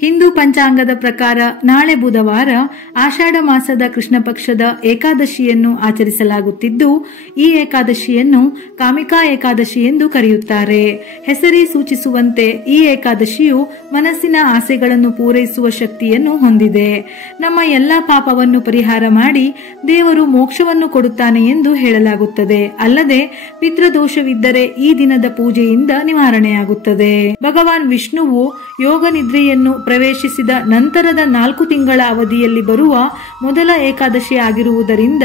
ಹಿಂದೂ ಪಂಚಾಂಗದ ಪ್ರಕಾರ ನಾಳೆ ಬುಧವಾರ ಆಷಾಢ ಮಾಸದ ಕೃಷ್ಣ ಪಕ್ಷದ ಏಕಾದಶಿಯನ್ನು ಆಚರಿಸಲಾಗುತ್ತಿದ್ದು, ಈ ಏಕಾದಶಿಯನ್ನು ಕಾಮಿಕಾ ಏಕಾದಶಿ ಎಂದು ಕರೆಯುತ್ತಾರೆ. ಹೆಸರೇ ಸೂಚಿಸುವಂತೆ ಈ ಏಕಾದಶಿಯು ಮನಸ್ಸಿನ ಆಸೆಗಳನ್ನು ಪೂರೈಸುವ ಶಕ್ತಿಯನ್ನು ಹೊಂದಿದೆ. ನಮ್ಮ ಎಲ್ಲಾ ಪಾಪವನ್ನು ಪರಿಹಾರ ಮಾಡಿ ದೇವರು ಮೋಕ್ಷವನ್ನು ಕೊಡುತ್ತಾನೆ ಎಂದು ಹೇಳಲಾಗುತ್ತದೆ. ಅಲ್ಲದೆ ಪಿತೃದೋಷವಿದ್ದರೆ ಈ ದಿನದ ಪೂಜೆಯಿಂದ ನಿವಾರಣೆಯಾಗುತ್ತದೆ. ಭಗವಾನ್ ವಿಷ್ಣುವು ಯೋಗ ನಿದ್ರೆಯನ್ನು ಪ್ರವೇಶಿಸಿದ ನಂತರದ 4 ತಿಂಗಳ ಅವಧಿಯಲ್ಲಿ ಬರುವ ಮೊದಲ ಏಕಾದಶಿ ಆಗಿರುವುದರಿಂದ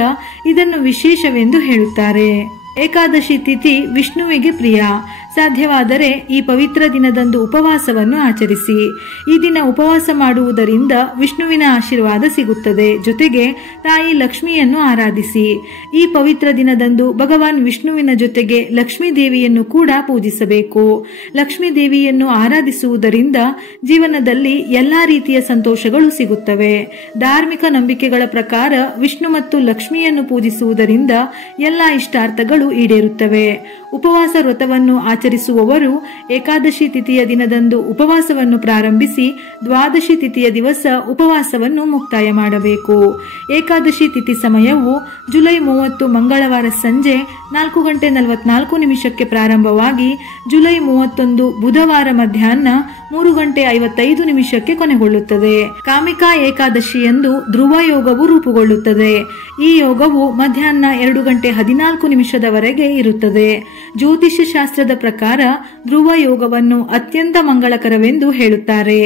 ಇದನ್ನು ವಿಶೇಷವೆಂದು ಹೇಳುತ್ತಾರೆ. ಏಕಾದಶಿ ತಿಥಿ ವಿಷ್ಣುವಿಗೆ ಪ್ರಿಯ. ಸಾಧ್ಯವಾದರೆ ಈ ಪವಿತ್ರ ದಿನದಂದು ಉಪವಾಸವನ್ನು ಆಚರಿಸಿ. ಈ ದಿನ ಉಪವಾಸ ಮಾಡುವುದರಿಂದ ವಿಷ್ಣುವಿನ ಆಶೀರ್ವಾದ ಸಿಗುತ್ತದೆ. ಜೊತೆಗೆ ತಾಯಿ ಲಕ್ಷ್ಮಿಯನ್ನು ಆರಾಧಿಸಿ. ಈ ಪವಿತ್ರ ದಿನದಂದು ಭಗವಾನ್ ವಿಷ್ಣುವಿನ ಜೊತೆಗೆ ಲಕ್ಷ್ಮೀ ದೇವಿಯನ್ನು ಕೂಡ ಪೂಜಿಸಬೇಕು. ಲಕ್ಷ್ಮೀ ದೇವಿಯನ್ನು ಆರಾಧಿಸುವುದರಿಂದ ಜೀವನದಲ್ಲಿ ಎಲ್ಲಾ ರೀತಿಯ ಸಂತೋಷಗಳು ಸಿಗುತ್ತವೆ. ಧಾರ್ಮಿಕ ನಂಬಿಕೆಗಳ ಪ್ರಕಾರ ವಿಷ್ಣು ಮತ್ತು ಲಕ್ಷ್ಮಿಯನ್ನು ಪೂಜಿಸುವುದರಿಂದ ಎಲ್ಲಾ ಇಷ್ಟಾರ್ಥಗಳು ಈಡೇರುತ್ತವೆ. ಉಪವಾಸ ವ್ರತವನ್ನು ಆಚರಿಸುವವರು ಏಕಾದಶಿ ತಿಥಿಯ ದಿನದಂದು ಉಪವಾಸವನ್ನು ಪ್ರಾರಂಭಿಸಿ ದ್ವಾದಶಿ ತಿಥಿಯ ದಿವಸ ಉಪವಾಸವನ್ನು ಮುಕ್ತಾಯ ಮಾಡಬೇಕು. ಏಕಾದಶಿ ತಿಥಿ ಸಮಯವು ಜುಲೈ 30 ಮಂಗಳವಾರ ಸಂಜೆ 4:44 ಪ್ರಾರಂಭವಾಗಿ ಜುಲೈ 31 ಬುಧವಾರ ಮಧ್ಯಾಹ್ನ 3:55 ಕೊನೆಗೊಳ್ಳುತ್ತದೆ. ಕಾಮಿಕಾ ಏಕಾದಶಿಯಂದು ಧ್ರುವ ಯೋಗವು ರೂಪುಗೊಳ್ಳುತ್ತದೆ. ಈ ಯೋಗವು ಮಧ್ಯಾಹ್ನ 2:14 ಇರುತ್ತದೆ. ಜ್ಯೋತಿಷ್ಯ ಶಾಸ್ತ್ರದ ಪ್ರಕಾರ ಧ್ರುವ ಯೋಗವನ್ನು ಅತ್ಯಂತ ಮಂಗಳಕರವೆಂದು ಹೇಳುತ್ತಾರೆ.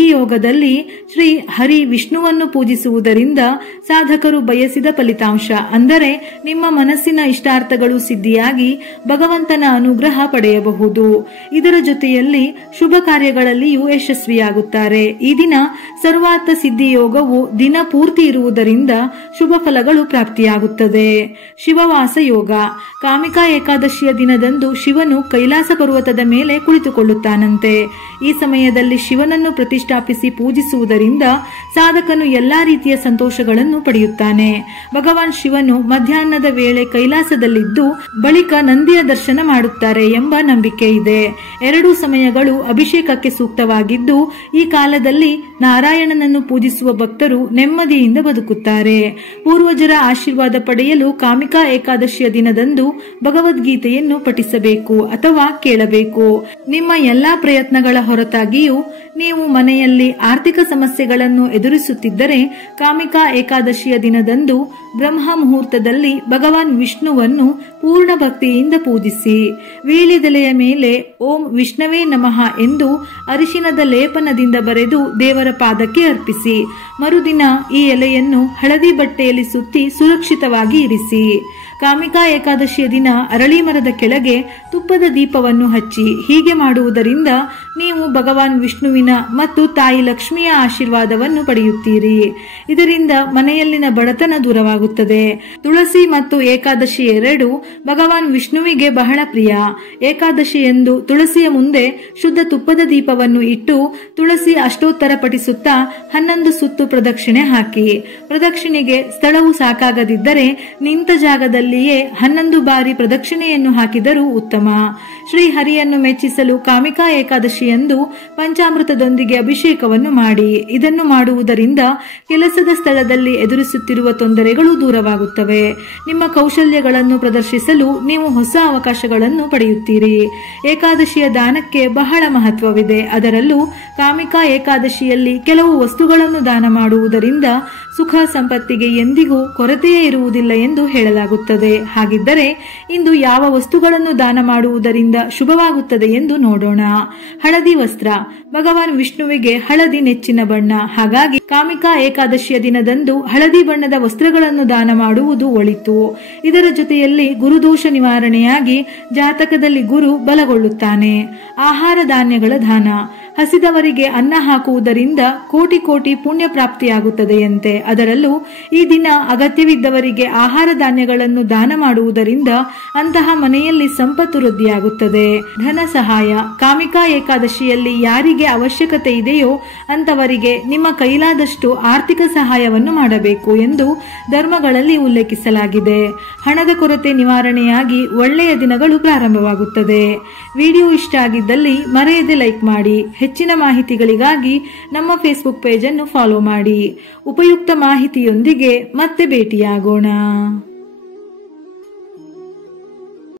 ಈ ಯೋಗದಲ್ಲಿ ಶ್ರೀ ಹರಿ ವಿಷ್ಣುವನ್ನು ಪೂಜಿಸುವುದರಿಂದ ಸಾಧಕರು ಬಯಸಿದ ಫಲಿತಾಂಶ ಅಂದರೆ ನಿಮ್ಮ ಮನಸ್ಸಿನ ಇಷ್ಟಾರ್ಥಗಳು ಸಿದ್ಧಿಯಾಗಿ ಭಗವಂತನ ಅನುಗ್ರಹ ಪಡೆಯಬಹುದು. ಇದರ ಜೊತೆಯಲ್ಲಿ ಶುಭ ಕಾರ್ಯಗಳಲ್ಲಿಯೂ ಯಶಸ್ವಿಯಾಗುತ್ತಾರೆ. ಈ ದಿನ ಸರ್ವಾರ್ಥ ಸಿದ್ಧಿ ಯೋಗವು ದಿನ ಪೂರ್ತಿ ಇರುವುದರಿಂದ ಶುಭ ಫಲಗಳು ಪ್ರಾಪ್ತಿಯಾಗುತ್ತದೆ. ಶಿವವಾಸ ಯೋಗ. ಕಾಮಿಕಾ ಏಕಾದಶಿಯ ದಿನದಂದು ಶಿವನು ಕೈಲಾಸ ಪರ್ವತದ ಮೇಲೆ ಕುಳಿತುಕೊಳ್ಳುತ್ತಾನಂತೆ. ಈ ಸಮಯದಲ್ಲಿ ಶಿವನನ್ನು ಪ್ರತಿಷ್ಠಾಪಿಸಿ ಪೂಜಿಸುವುದರಿಂದ ಸಾಧಕನು ಎಲ್ಲಾ ರೀತಿಯ ಸಂತೋಷಗಳನ್ನು ಪಡೆಯುತ್ತಾನೆ. ಭಗವಾನ್ ಶಿವನು ಮಧ್ಯಾಹ್ನದ ವೇಳೆ ಕೈಲಾಸದಲ್ಲಿದ್ದು ಬಳಿಕ ನಂದಿಯ ದರ್ಶನ ಮಾಡುತ್ತಾರೆ ಎಂಬ ನಂಬಿಕೆ ಇದೆ. 2 ಸಮಯಗಳು ಅಭಿಷೇಕಕ್ಕೆ ಸೂಕ್ತವಾಗಿದ್ದು ಈ ಕಾಲದಲ್ಲಿ ನಾರಾಯಣನನ್ನು ಪೂಜಿಸುವ ಭಕ್ತರು ನೆಮ್ಮದಿಯಿಂದ ಬದುಕುತ್ತಾರೆ. ಪೂರ್ವಜರ ಆಶೀರ್ವಾದ ಪಡೆಯಲು ಕಾಮಿಕಾ ಏಕಾದಶಿಯ ದಿನದಂದು ಭಗವದ್ಗೀತೆಯನ್ನು ಪಠಿಸಬೇಕು ಅಥವಾ ಕೇಳಬೇಕು. ನಿಮ್ಮ ಎಲ್ಲಾ ಪ್ರಯತ್ನಗಳ ಹೊರತಾಗಿಯೂ ನೀವು ಮನೆಯಲ್ಲಿ ಆರ್ಥಿಕ ಸಮಸ್ಯೆಗಳನ್ನು ಎದುರಿಸುತ್ತಿದ್ದರೆ ಕಾಮಿಕಾ ಏಕಾದಶಿಯ ದಿನದಂದು ಬ್ರಹ್ಮ ಮುಹೂರ್ತದಲ್ಲಿ ಭಗವಾನ್ ವಿಷ್ಣುವನ್ನು ಪೂರ್ಣ ಭಕ್ತಿಯಿಂದ ಪೂಜಿಸಿ. ವೀಳ್ಯದೆಲೆಯ ಮೇಲೆ ಓಂ ವಿಷ್ಣವೇ ನಮಃ ಎಂದು ಅರಿಶಿನದ ಲೇಪನದಿಂದ ಬರೆದು ದೇವರ ಪಾದಕ್ಕೆ ಅರ್ಪಿಸಿ. ಮರುದಿನ ಈ ಎಲೆಯನ್ನು ಹಳದಿ ಬಟ್ಟೆಯಲ್ಲಿ ಸುತ್ತಿ ಸುರಕ್ಷಿತವಾಗಿ ಇರಿಸಿ. ಕಾಮಿಕಾ ಏಕಾದಶಿಯ ದಿನ ಅರಳಿ ಮರದ ಕೆಳಗೆ ತುಪ್ಪದ ದೀಪವನ್ನು ಹಚ್ಚಿ. ಹೀಗೆ ಮಾಡುವುದರಿಂದ ನೀವು ಭಗವಾನ್ ವಿಷ್ಣುವಿನ ಮತ್ತು ತಾಯಿ ಲಕ್ಷ್ಮಿಯ ಆಶೀರ್ವಾದವನ್ನು ಪಡೆಯುತ್ತೀರಿ. ಇದರಿಂದ ಮನೆಯಲ್ಲಿನ ಬಡತನ ದೂರವಾಗುತ್ತದೆ. ತುಳಸಿ ಮತ್ತು ಏಕಾದಶಿ ಎರಡೂ ಭಗವಾನ್ ವಿಷ್ಣುವಿಗೆ ಬಹಳ ಪ್ರಿಯ. ಏಕಾದಶಿಯಂದು ತುಳಸಿಯ ಮುಂದೆ ಶುದ್ಧ ತುಪ್ಪದ ದೀಪವನ್ನು ಇಟ್ಟು ತುಳಸಿ ಅಷ್ಟೋತ್ತರ ಪಠಿಸುತ್ತಾ 11 ಸುತ್ತು ಪ್ರದಕ್ಷಿಣೆ ಹಾಕಿ. ಪ್ರದಕ್ಷಿಣೆಗೆ ಸ್ಥಳವು ಸಾಕಾಗದಿದ್ದರೆ ನಿಂತ ಜಾಗದಲ್ಲಿಯೇ 11 ಬಾರಿ ಪ್ರದಕ್ಷಿಣೆಯನ್ನು ಹಾಕಿದರೂ ಉತ್ತಮ. ಶ್ರೀ ಹರಿಯನ್ನು ಮೆಚ್ಚಿಸಲು ಕಾಮಿಕಾ ಏಕಾದಶಿಯಂದು ಪಂಚಾಮೃತದೊಂದಿಗೆ ಅಭಿಷೇಕವನ್ನು ಮಾಡಿ. ಇದನ್ನು ಮಾಡುವುದರಿಂದ ಕೆಲಸದ ಸ್ಥಳದಲ್ಲಿ ಎದುರಿಸುತ್ತಿರುವ ತೊಂದರೆಗಳು ದೂರವಾಗುತ್ತವೆ. ನಿಮ್ಮ ಕೌಶಲ್ಯಗಳನ್ನು ಪ್ರದರ್ಶಿಸಲು ನೀವು ಹೊಸ ಅವಕಾಶಗಳನ್ನು ಪಡೆಯುತ್ತೀರಿ. ಏಕಾದಶಿಯ ದಾನಕ್ಕೆ ಬಹಳ ಮಹತ್ವವಿದೆ. ಅದರಲ್ಲೂ ಕಾಮಿಕಾ ಏಕಾದಶಿಯಲ್ಲಿ ಕೆಲವು ವಸ್ತುಗಳನ್ನು ದಾನ ಮಾಡುವುದರಿಂದ ಸುಖ ಸಂಪತ್ತಿಗೆ ಎಂದಿಗೂ ಕೊರತೆಯೇ ಇರುವುದಿಲ್ಲ ಎಂದು ಹೇಳಲಾಗುತ್ತದೆ. ಹಾಗಿದ್ದರೆ ಇಂದು ಯಾವ ವಸ್ತುಗಳನ್ನು ದಾನ ಮಾಡುವುದರಿಂದ ಶುಭವಾಗುತ್ತದೆ ಎಂದು ನೋಡೋಣ. ಹಳದಿ ವಸ್ತ್ರ. ಭಗವಾನ್ ವಿಷ್ಣುವಿಗೆ ಹಳದಿ ನೆಚ್ಚಿನ ಬಣ್ಣ. ಹಾಗಾಗಿ ಕಾಮಿಕಾ ಏಕಾದಶಿಯ ದಿನದಂದು ಹಳದಿ ಬಣ್ಣದ ವಸ್ತ್ರಗಳನ್ನು ದಾನ ಮಾಡುವುದು ಒಳಿತು. ಇದರ ಜೊತೆಯಲ್ಲಿ ಗುರುದೋಷ ನಿವಾರಣೆಯಾಗಿ ಜಾತಕದಲ್ಲಿ ಗುರು ಬಲಗೊಳ್ಳುತ್ತಾನೆ. ಆಹಾರ ಧಾನ್ಯಗಳ ದಾನ. ಹಸಿದವರಿಗೆ ಅನ್ನ ಹಾಕುವುದರಿಂದ ಕೋಟಿ ಕೋಟಿ ಪುಣ್ಯ ಪ್ರಾಪ್ತಿಯಾಗುತ್ತದೆಯಂತೆ. ಅದರಲ್ಲೂ ಈ ದಿನ ಅಗತ್ಯವಿದ್ದವರಿಗೆ ಆಹಾರ ಧಾನ್ಯಗಳನ್ನು ದಾನ ಮಾಡುವುದರಿಂದ ಅಂತಹ ಮನೆಯಲ್ಲಿ ಸಂಪತ್ತು ವೃದ್ಧಿಯಾಗುತ್ತದೆ. ಧನ ಸಹಾಯ. ಕಾಮಿಕಾ ಏಕಾದಶಿಯಲ್ಲಿ ಯಾರಿಗೆ ಅವಶ್ಯಕತೆ ಇದೆಯೋ ಅಂತವರಿಗೆ ನಿಮ್ಮ ಕೈಲಾದಷ್ಟು ಆರ್ಥಿಕ ಸಹಾಯವನ್ನು ಮಾಡಬೇಕು ಎಂದು ಧರ್ಮಗಳಲ್ಲಿ ಉಲ್ಲೇಖಿಸಲಾಗಿದೆ. ಹಣದ ಕೊರತೆ ನಿವಾರಣೆಯಾಗಿ ಒಳ್ಳೆಯ ದಿನಗಳು ಪ್ರಾರಂಭವಾಗುತ್ತದೆ. ವಿಡಿಯೋ ಇಷ್ಟ ಆಗಿದ್ದಲ್ಲಿ ಮರೆಯದೆ ಲೈಕ್ ಮಾಡಿ. ಹೆಚ್ಚಿನ ಮಾಹಿತಿಗಳಿಗಾಗಿ ನಮ್ಮ ಫೇಸ್ಬುಕ್ ಪೇಜ್ ಅನ್ನು ಫಾಲೋ ಮಾಡಿ. ಉಪಯುಕ್ತ ಮಾಹಿತಿಯೊಂದಿಗೆ ಮತ್ತೆ ಭೇಟಿಯಾಗೋಣ.